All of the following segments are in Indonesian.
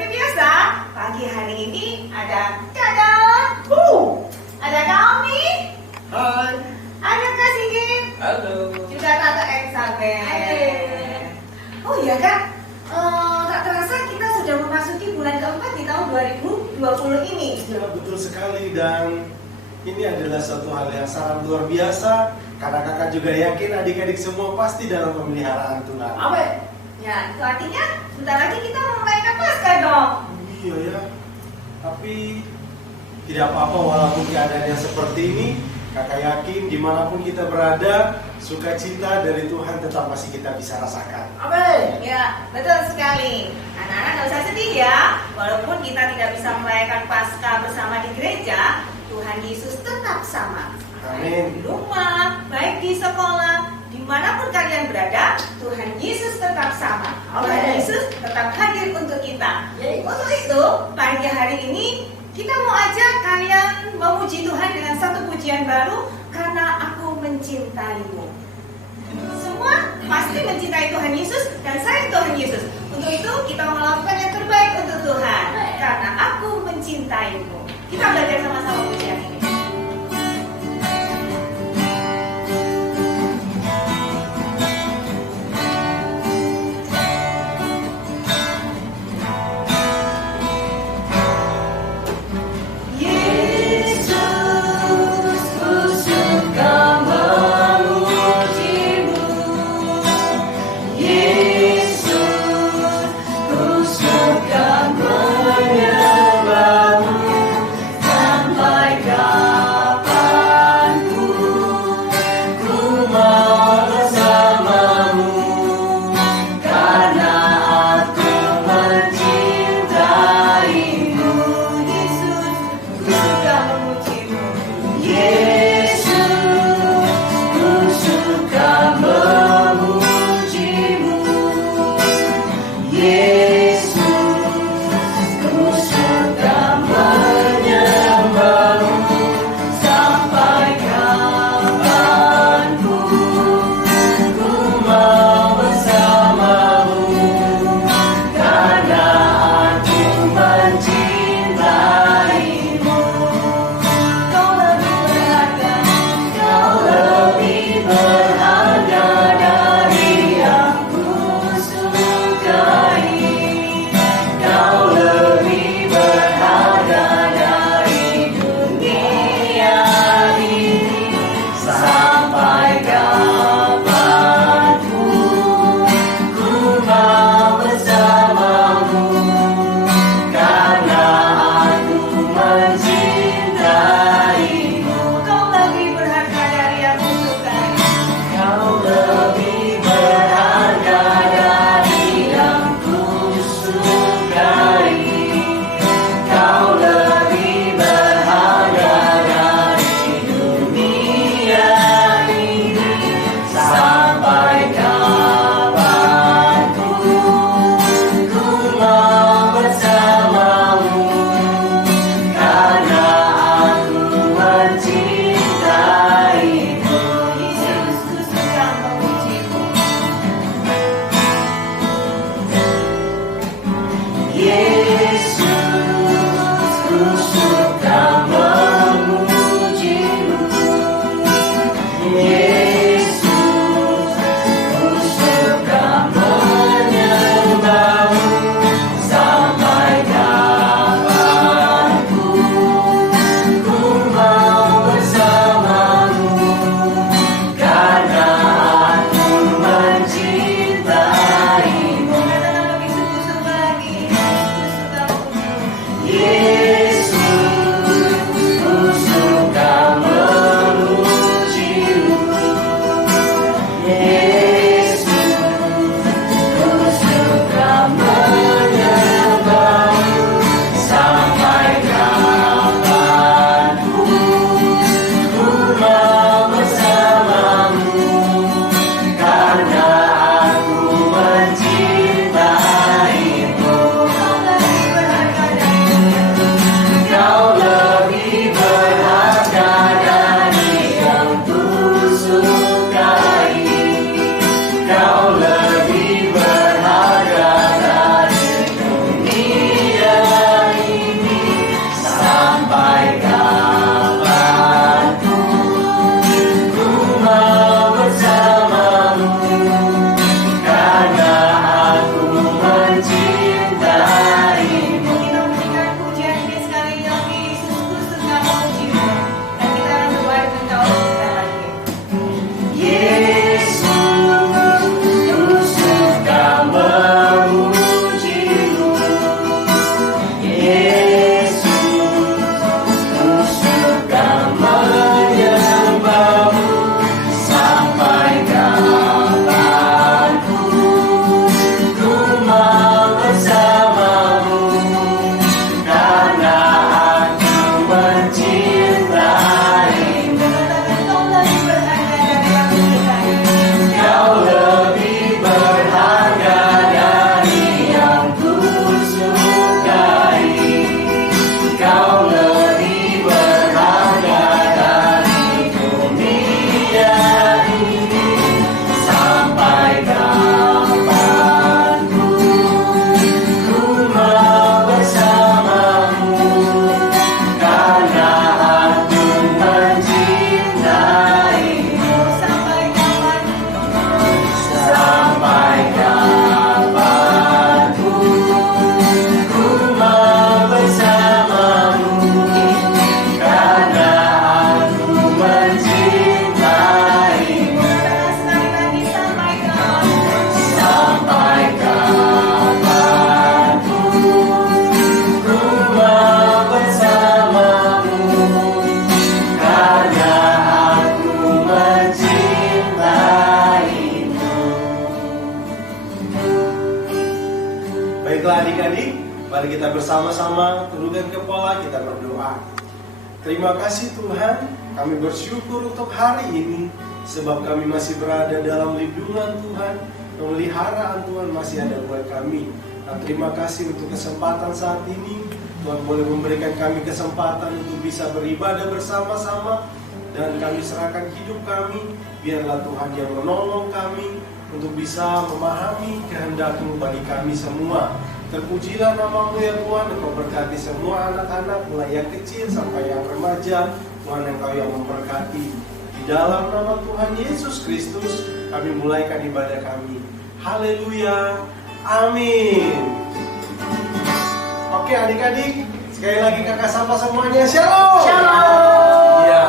seperti biasa, pagi hari ini ada ada kami. Hai. Ada Kak Sigit. Halo. Juga Tante Elizabeth. Oh iya Kak, tak terasa kita sudah memasuki bulan keempat di tahun 2020 ini. Ya, betul sekali, dan ini adalah suatu hal yang sangat luar biasa karena kakak juga yakin adik-adik semua pasti dalam pemeliharaan Tuhan. Amin. Ya, itu artinya sebentar lagi kita merayakan Paskah dong. Iya ya, tapi tidak apa-apa walaupun keadaannya seperti ini. Kakak yakin dimanapun kita berada, sukacita dari Tuhan tetap masih kita bisa rasakan. Amin. Ya, betul sekali. Anak-anak gak usah sedih ya. Walaupun kita tidak bisa merayakan Paskah bersama di gereja, Tuhan Yesus tetap sama. Amin. Baik di rumah, baik di sekolah, dimanapun kalian berada, Tuhan Yesus tetap sama. Tuhan Yesus tetap hadir untuk kita. Untuk itu, pagi hari ini kita mau ajak kalian memuji Tuhan dengan satu pujian baru, karena aku mencintaimu. Semua pasti mencintai Tuhan Yesus dan sayang Tuhan Yesus. Untuk itu kita melakukan yang terbaik untuk Tuhan, karena aku mencintaimu. Kita belajar sama-sama pujian ini. Yesus, ku suka Mari kita bersama-sama tundukkan kepala, kita berdoa. Terima kasih Tuhan, kami bersyukur untuk hari ini, sebab kami masih berada dalam lindungan Tuhan, pemeliharaan Tuhan masih ada buat kami. Dan terima kasih untuk kesempatan saat ini, Tuhan boleh memberikan kami kesempatan untuk bisa beribadah bersama-sama, dan kami serahkan hidup kami, biarlah Tuhan yang menolong kami untuk bisa memahami kehendak-Mu bagi kami semua. Terpujilah nama-Mu ya Tuhan, Engkau berkati semua anak-anak, mulai yang kecil sampai yang remaja. Tuhan, Engkau yang memberkati. Di dalam nama Tuhan Yesus Kristus, kami mulaikan ibadah kami. Haleluya, amin. Oke adik-adik, sekali lagi kakak sapa semuanya, shalom. Shalom. Ya,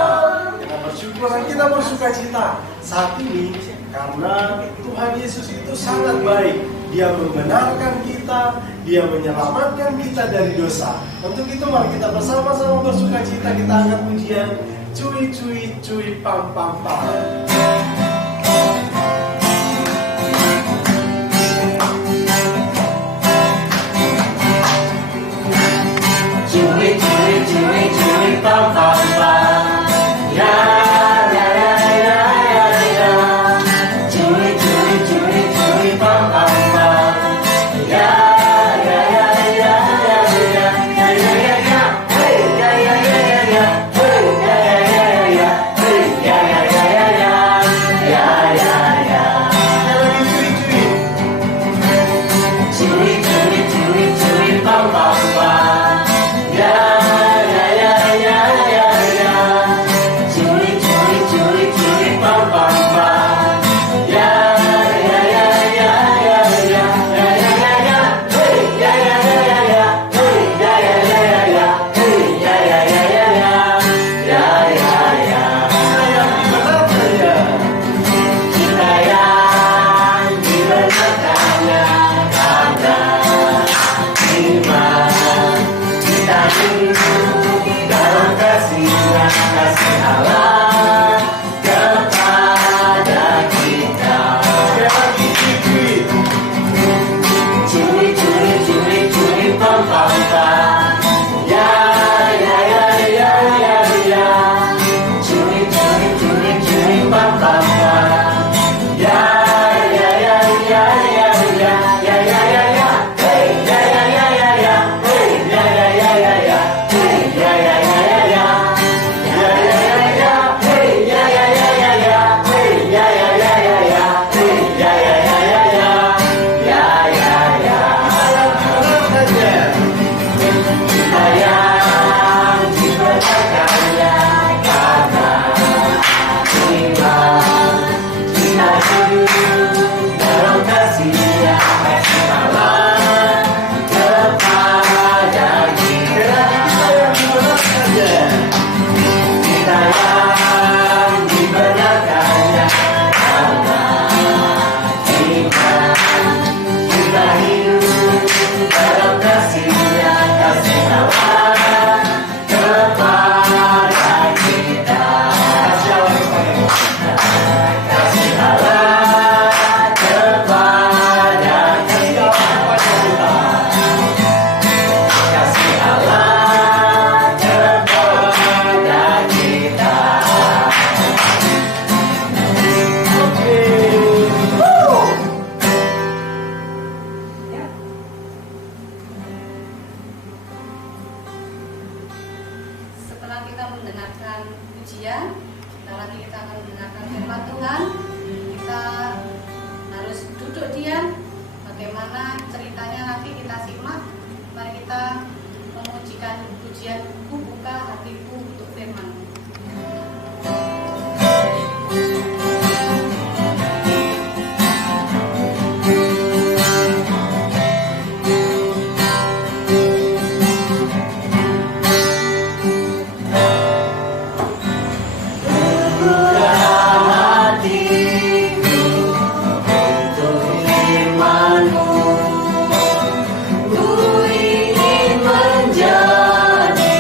kita bersyukur dan kita bersuka cita saat ini, karena Tuhan Yesus itu sangat baik. Dia membenarkan kita, Dia menyelamatkan kita dari dosa. Untuk itu mari kita bersama-sama bersuka cita, kita angkat pujian cuy cuy cuy pam pam pam. Cuy cuy cuy cuy pam pam pam. Ya ya ya ya ya ya. Cuy cuy cuy cuy pam pam pam. Ya ya ya ya ya ya ya ya ya ya. Hey ya ya ya ya ya. Hey ya ya ya ya ya. Hey ya ya ya ya ya. Ya ya ya. Cuy cuy cuy cuy pam pam pam. Ya ya ya ya ya ya. Cuy cuy cuy cuy pam pam pam. Ya ya ya ya ya ya. Ya ya ya ya. Hey ya ya ya ya ya. Hey ya ya ya ya ya. Hey ya ya ya ya ya. Ya ya ya. Kita yang dibenarkannya karena iman. Kita hidup dalam kasih-Nya, kasih Allah kepada kita. Cuy cuy cuy cuy pam pam pam. Ya ya ya ya ya ya. Cuy cuy cuy cuy pam pam pam. Ya ya ya ya ya ya ya ya ya ya. Hey ya ya ya ya ya. Hey ya ya ya ya ya. Hey ya ya ya ya ya. Ya ya ya ya. Hey ya ya ya ya ya. Hey ya ya ya ya ya. Hey ya ya ya ya ya. Ya ya ya. Kita yang dibenarkannya karena iman. Kita hidup dalam kasih-Nya, kasih Allah kepada kita. Kita yang dibenarkannya karena iman. Kita hidup dalam kasih-Nya, kasih Allah kepada kita. Kasih Allah kepada kita. Kasih Allah kepada kita. Setelah kita mendengarkan pujian, sebentar lagi kita akan mendengarkan firman Tuhan. Kita harus duduk diam. Bagaimana ceritanya nanti kita simak. Mari kita memujikan pujian, ku buka hatiku untuk firman. Buka hatiku untuk firman-Mu. Ku ingin menjadi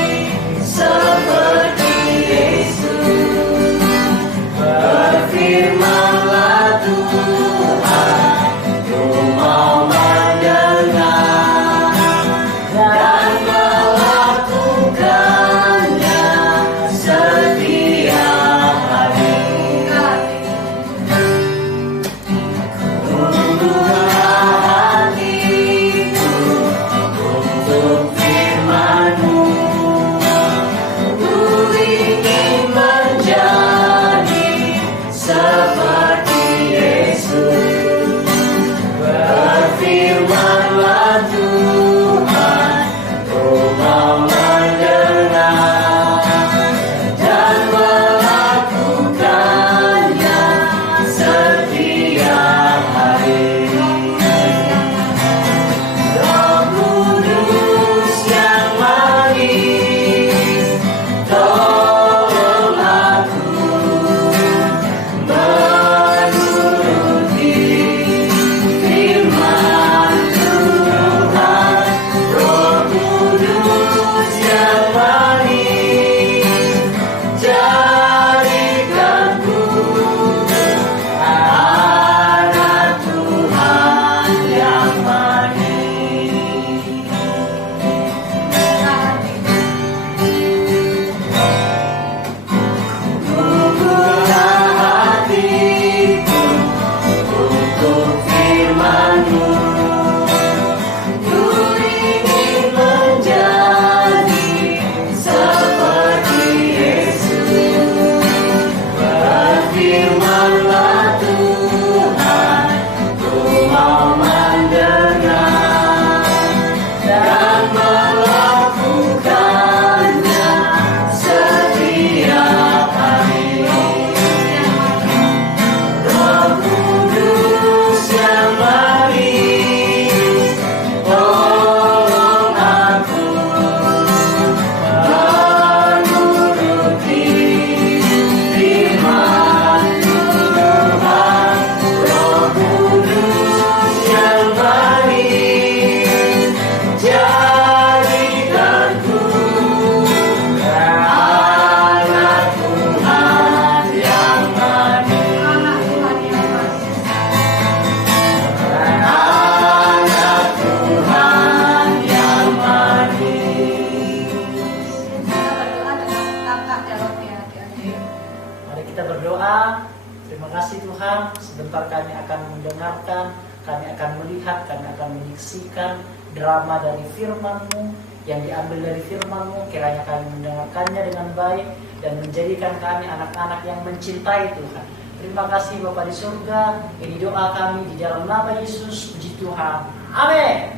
kasih Tuhan, sebentar kami akan mendengarkan, kami akan melihat, kami akan menyaksikan drama dari firman-Mu, yang diambil dari firman-Mu. Kiranya kami mendengarkannya dengan baik dan menjadikan kami anak-anak yang mencintai Tuhan. Terima kasih Bapa di surga. Ini doa kami di dalam nama Yesus. Puji Tuhan. Amin.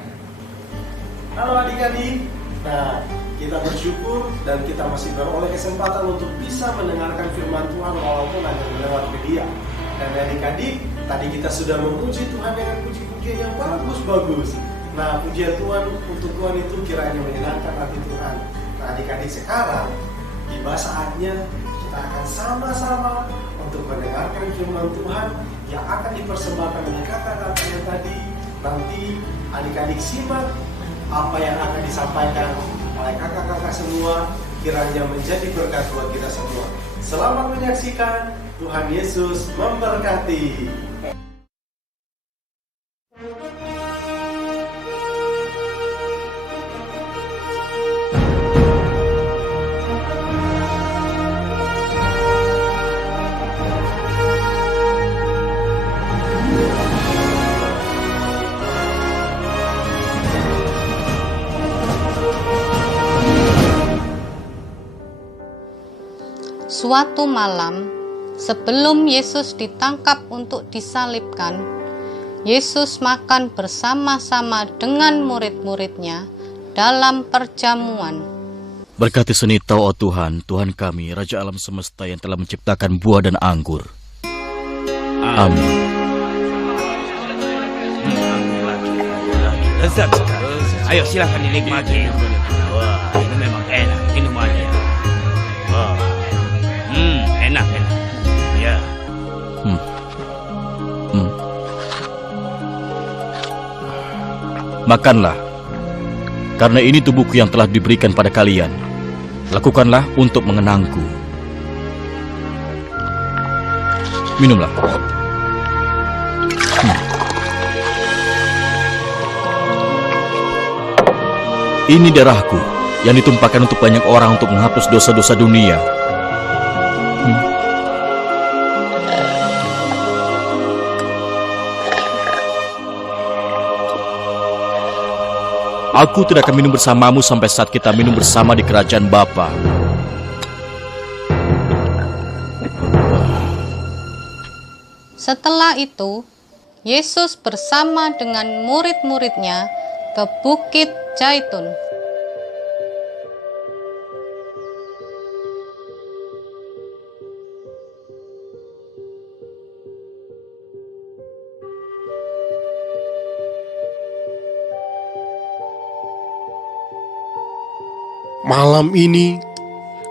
Halo adik-adik. Nah, kita bersyukur dan kita masih beroleh kesempatan untuk bisa mendengarkan firman Tuhan walaupun hanya lewat media. Dan adik-adik, tadi kita sudah memuji Tuhan dengan puji-pujian yang bagus-bagus. Nah, pujian Tuhan untuk Tuhan itu kiranya menyenangkan hati Tuhan. Nah, adik-adik, sekarang tiba saatnya kita akan sama-sama untuk mendengarkan firman Tuhan yang akan dipersembahkan oleh kata-kata yang tadi. Nanti adik-adik simak apa yang akan disampaikan oleh kakak-kakak semua, kiranya menjadi berkat buat kita semua. Selamat menyaksikan. Tuhan Yesus memberkati. Suatu malam, sebelum Yesus ditangkap untuk disalibkan, Yesus makan bersama-sama dengan murid-muridnya dalam perjamuan. Berkati seni Tau, oh Tuhan, Tuhan kami, Raja alam semesta yang telah menciptakan buah dan anggur. Amin. Lezat sekali. Ayo silakan dinikmati. Wah, ini memang enak minumannya. Wah, enak. Ya. Makanlah, karena ini tubuhku yang telah diberikan pada kalian. Lakukanlah untuk mengenangku. Minumlah. Ini darahku yang ditumpahkan untuk banyak orang untuk menghapus dosa-dosa dunia. Aku tidak akan minum bersamamu sampai saat kita minum bersama di kerajaan Bapa. Setelah itu, Yesus bersama dengan murid-muridnya ke Bukit Zaitun. Malam ini,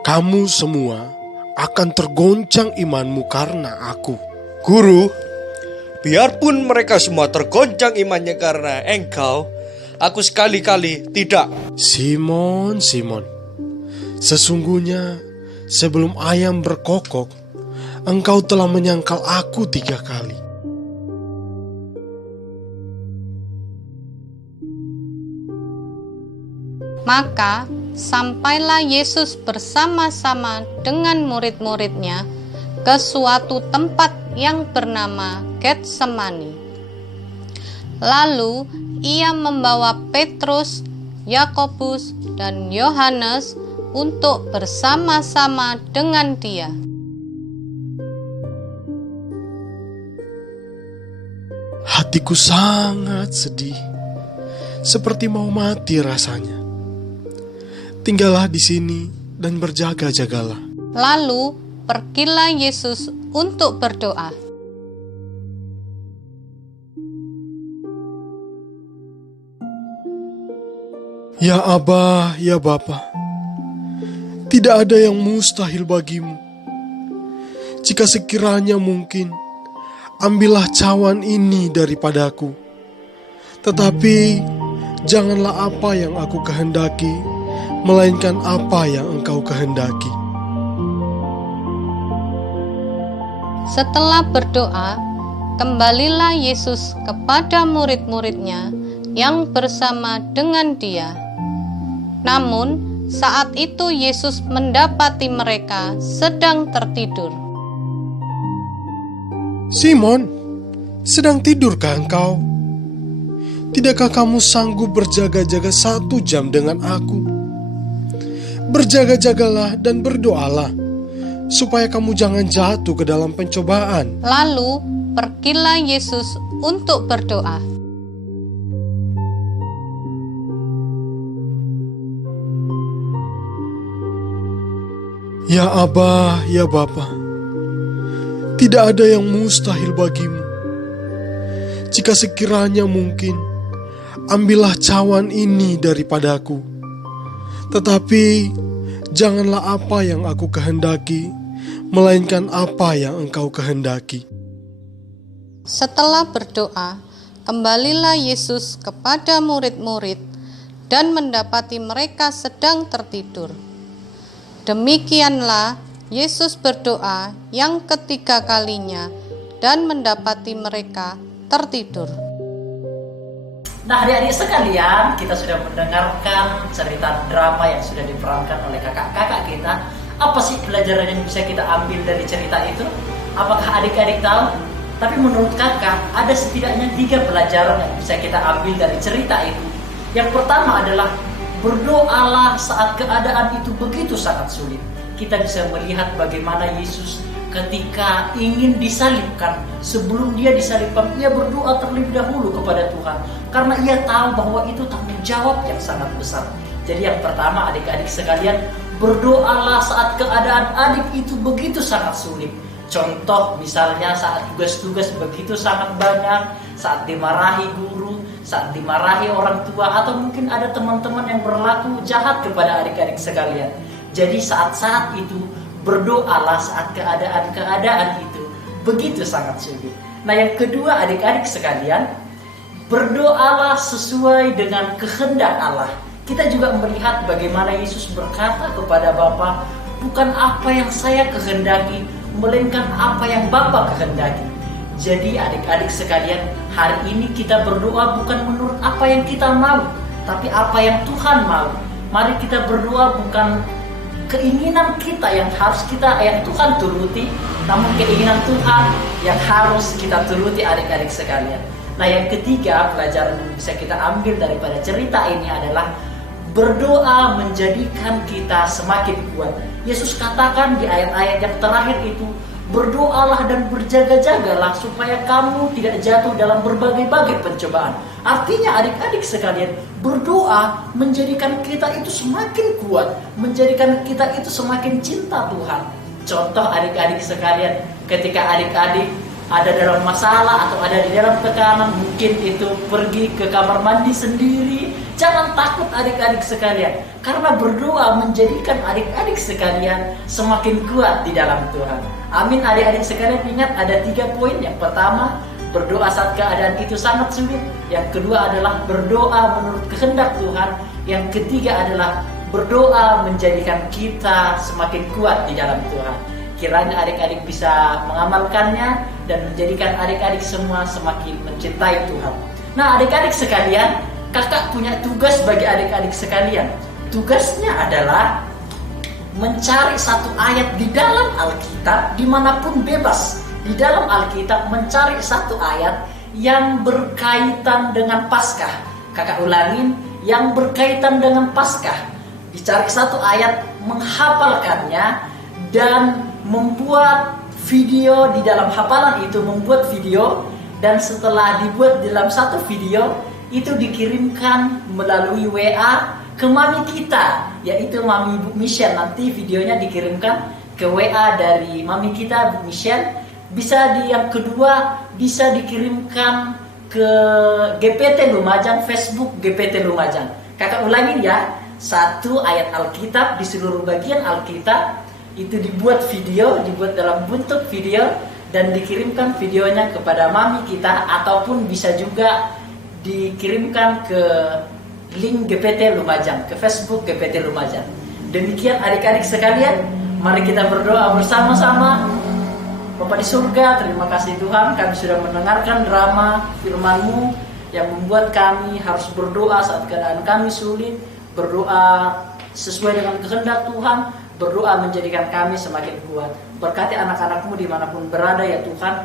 kamu semua akan tergoncang imanmu karena aku. Guru, biarpun mereka semua tergoncang imannya karena engkau, aku sekali-kali tidak. Simon, sesungguhnya sebelum ayam berkokok, engkau telah menyangkal aku 3 kali. Maka sampailah Yesus bersama-sama dengan murid-muridnya ke suatu tempat yang bernama Getsemani. Lalu ia membawa Petrus, Yakobus, dan Yohanes untuk bersama-sama dengan dia. Hatiku sangat sedih, seperti mau mati rasanya. Tinggallah di sini dan berjaga-jagalah. Lalu pergilah Yesus untuk berdoa. Ya Aba, ya Bapa, tidak ada yang mustahil bagimu. Jika sekiranya mungkin, ambillah cawan ini daripadaku. Tetapi janganlah apa yang aku kehendaki, melainkan apa yang engkau kehendaki. Setelah berdoa, kembalilah Yesus kepada murid-muridnya yang bersama dengan dia. Namun, saat itu Yesus mendapati mereka sedang tertidur. Simon, sedang tidurkah engkau? Tidakkah kamu sanggup berjaga-jaga 1 jam dengan aku? Berjaga-jagalah dan berdoalah, supaya kamu jangan jatuh ke dalam pencobaan. Lalu pergilah Yesus untuk berdoa. Ya Aba, ya Bapa, tidak ada yang mustahil bagimu. Jika sekiranya mungkin, ambillah cawan ini daripadaku. Tetapi janganlah apa yang aku kehendaki, melainkan apa yang engkau kehendaki. Setelah berdoa, kembalilah Yesus kepada murid-murid dan mendapati mereka sedang tertidur. Demikianlah Yesus berdoa yang ketiga kalinya dan mendapati mereka tertidur. Nah, adik-adik sekalian, kita sudah mendengarkan cerita drama yang sudah diperankan oleh kakak-kakak kita. Apa sih pelajaran yang bisa kita ambil dari cerita itu? Apakah adik-adik tahu? Tapi menurut kakak, ada setidaknya 3 pelajaran yang bisa kita ambil dari cerita itu. Yang pertama adalah berdoalah saat keadaan itu begitu sangat sulit. Kita bisa melihat bagaimana Yesus ketika ingin disalibkan, sebelum dia disalibkan, ia berdoa terlebih dahulu kepada Tuhan. Karena ia tahu bahwa itu tanggung jawab yang sangat besar. Jadi yang pertama, adik-adik sekalian, berdoalah saat keadaan adik itu begitu sangat sulit. Contoh misalnya saat tugas-tugas begitu sangat banyak, saat dimarahi guru, saat dimarahi orang tua, atau mungkin ada teman-teman yang berlaku jahat kepada adik-adik sekalian. Jadi saat-saat itu berdoalah saat keadaan-keadaan itu begitu sangat sulit. Nah, yang kedua adik-adik sekalian, berdoalah sesuai dengan kehendak Allah. Kita juga melihat bagaimana Yesus berkata kepada Bapa, bukan apa yang saya kehendaki, melainkan apa yang Bapa kehendaki. Jadi adik-adik sekalian, hari ini kita berdoa bukan menurut apa yang kita mau, tapi apa yang Tuhan mau. Mari kita berdoa bukan keinginan kita yang Tuhan turuti, namun keinginan Tuhan yang harus kita turuti adik-adik sekalian. Nah, yang ketiga pelajaran yang bisa kita ambil daripada cerita ini adalah berdoa menjadikan kita semakin kuat. Yesus katakan di ayat-ayat yang terakhir itu, berdoalah dan berjaga-jagalah supaya kamu tidak jatuh dalam berbagai-bagai pencobaan. Artinya adik-adik sekalian, berdoa menjadikan kita itu semakin kuat, menjadikan kita itu semakin cinta Tuhan. Contoh adik-adik sekalian, ketika adik-adik ada dalam masalah atau ada di dalam tekanan, mungkin itu pergi ke kamar mandi sendiri. Jangan takut adik-adik sekalian, karena berdoa menjadikan adik-adik sekalian semakin kuat di dalam Tuhan. Amin adik-adik sekalian, ingat ada 3 poin. Yang pertama, berdoa saat keadaan itu sangat sulit. Yang kedua adalah berdoa menurut kehendak Tuhan. Yang ketiga adalah berdoa menjadikan kita semakin kuat di dalam Tuhan. Kiranya adik-adik bisa mengamalkannya dan menjadikan adik-adik semua semakin mencintai Tuhan. Nah adik-adik sekalian, kakak punya tugas bagi adik-adik sekalian. Tugasnya adalah mencari satu ayat di dalam Alkitab, dimanapun bebas. Di dalam Alkitab mencari satu ayat yang berkaitan dengan Paskah. Kakak ulangin, yang berkaitan dengan Paskah. Dicari satu ayat, menghafalkannya, dan membuat video di dalam hafalan itu, membuat video, dan setelah dibuat dalam satu video itu dikirimkan melalui WA ke mami kita, yaitu Mami Bu Michelle. Nanti videonya dikirimkan ke WA dari mami kita Bu Michelle. Bisa yang kedua bisa dikirimkan ke GPT Lumajang, Facebook GPT Lumajang. Kakak ulangin ya, satu ayat Alkitab di seluruh bagian Alkitab itu dibuat video, dibuat dalam bentuk video dan dikirimkan videonya kepada mami kita, ataupun bisa juga dikirimkan ke link GPT Lumajang, ke Facebook GPT Lumajang. Demikian adik-adik sekalian, mari kita berdoa bersama-sama. Bapa di surga, terima kasih Tuhan, kami sudah mendengarkan drama firman-Mu yang membuat kami harus berdoa saat keadaan kami sulit, berdoa sesuai dengan kehendak Tuhan, berdoa menjadikan kami semakin kuat. Berkati anak-anak-Mu dimanapun berada ya Tuhan,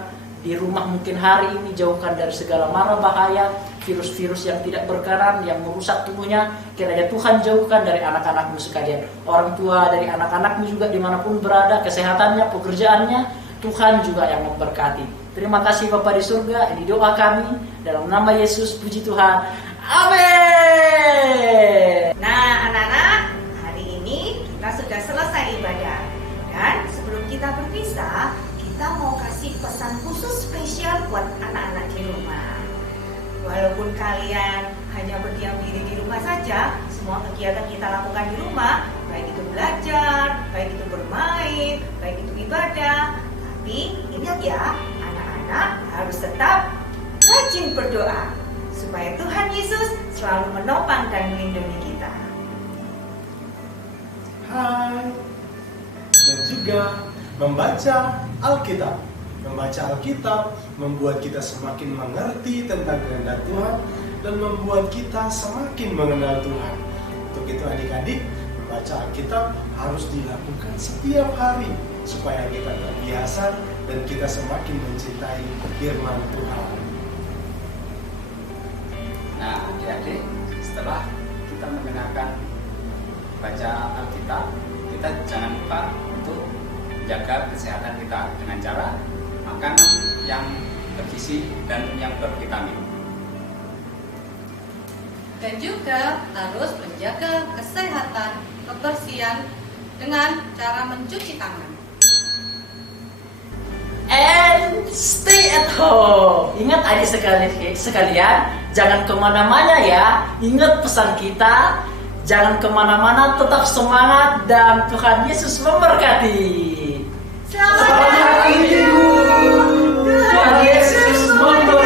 di rumah mungkin hari ini, jauhkan dari segala mara bahaya, virus-virus yang tidak berkenan yang merusak tubuhnya. Kiranya Tuhan jauhkan dari anak-anakmu sekalian, orang tua dari anak-anakmu juga dimanapun berada, kesehatannya, pekerjaannya, Tuhan juga yang memberkati. Terima kasih Bapa di surga, ini doa kami dalam nama Yesus, puji Tuhan, amin. Nah anak-anak, hari ini kita sudah selesai ibadah. Dan sebelum kita berpisah, kita mau kasih pesan khusus spesial buat anak-anak di rumah. Walaupun kalian hanya berdiam diri di rumah saja, semua kegiatan kita lakukan di rumah, baik itu belajar, baik itu bermain, baik itu ibadah. Tapi ingat ya, anak-anak harus tetap rajin berdoa supaya Tuhan Yesus selalu menopang dan melindungi kita. Hai. Dan juga membaca Alkitab. Membaca Alkitab membuat kita semakin mengerti tentang kehendak Tuhan dan membuat kita semakin mengenal Tuhan. Untuk itu adik-adik, membaca Alkitab harus dilakukan setiap hari supaya kita terbiasa dan kita semakin mencintai firman Tuhan. Nah, adik-adik, setelah kita mendengarkan baca Alkitab, kita jangan lupa untuk jaga kesehatan kita dengan cara makan yang bergizi dan yang bervitamin. Dan juga harus menjaga kesehatan, kebersihan dengan cara mencuci tangan. And stay at home. Ingat adik sekalian, jangan kemana-mana ya. Ingat pesan kita, jangan kemana-mana, tetap semangat dan Tuhan Yesus memberkati. Selamat hari Ibu. Tuhan Yesus memberkati.